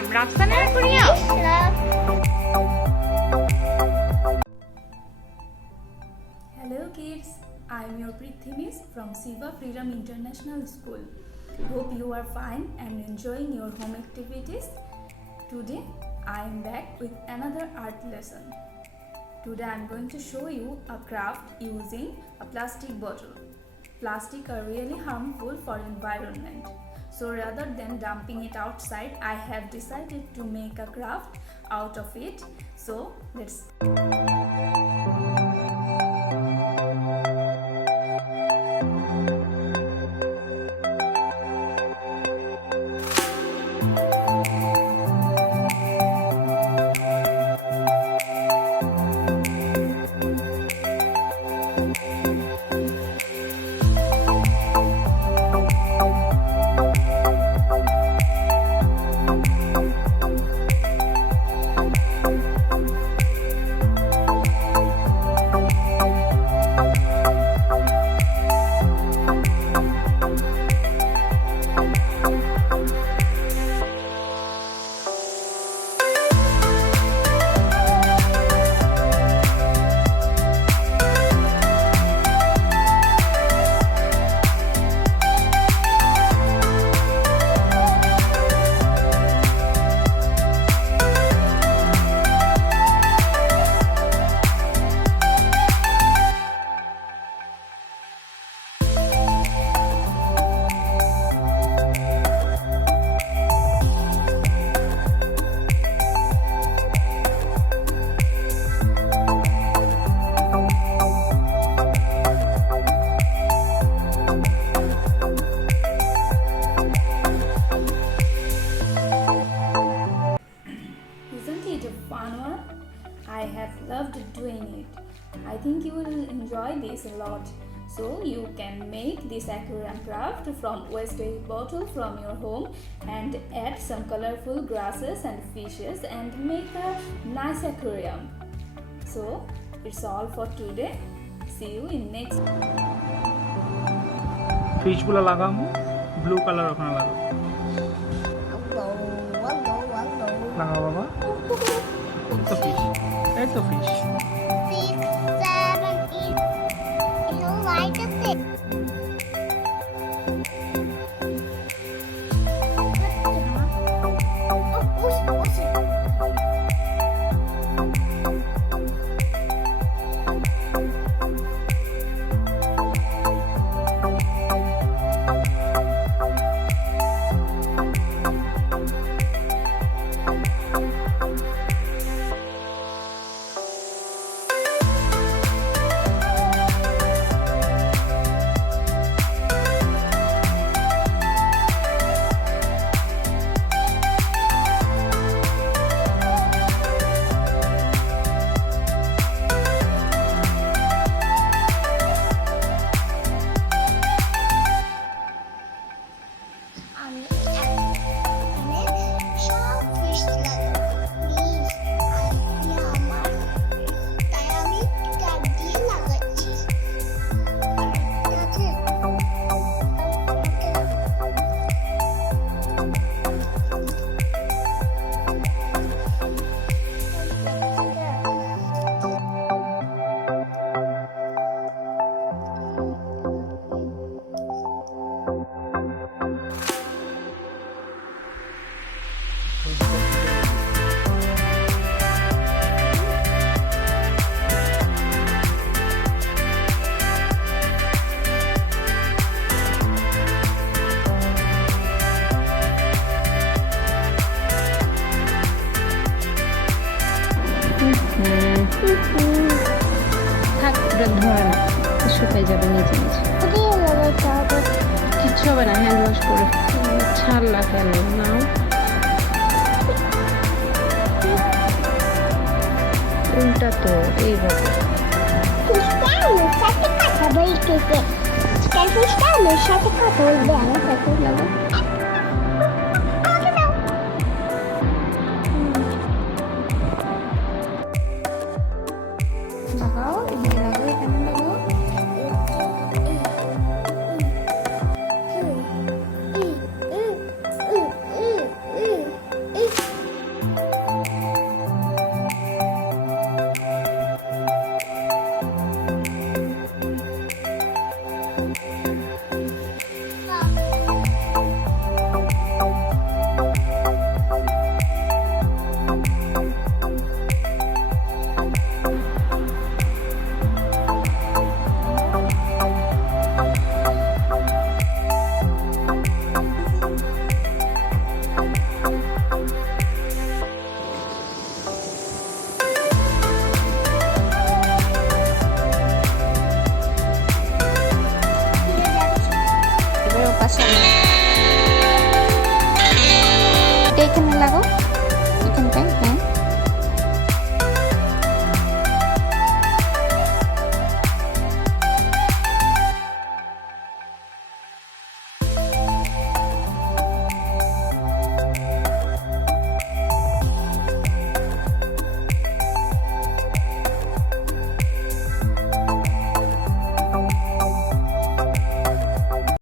aquarium, Roxanne aquarium. Hello kids, I am your Prithvish from CIVA Freedom International School. Hope you are fine and enjoying your home activities. Today I am back with another art lesson. Today I am going to show you a craft using a plastic bottle. Plastic are really harmful for environment. So rather than dumping it outside, I have decided to make a craft out of it. So let's I have loved doing it. I think you will enjoy this a lot. So you can make this aquarium craft from wastage bottle from your home and add some colorful grasses and fishes and make a nice aquarium. So it's all for today. See you in next. Fish pula lagamo, blue color okhane lagao. Lagao baba. It's a fish. It's a fish. 6, 7, 8. It's a light of it. শুকাই যাবে নিচে নিচে কিচ্ছু হবে না hand wash করে ছাড়লা কেন নাও উল্টা তো এইভাবে সাথে কথা বলবে আমার সাথে লাগবে লাগাও এখানে লাগাও এখানে লাগাও বসানো। এটা এখানে লাগাও, এখানটায়। হ্যাঁ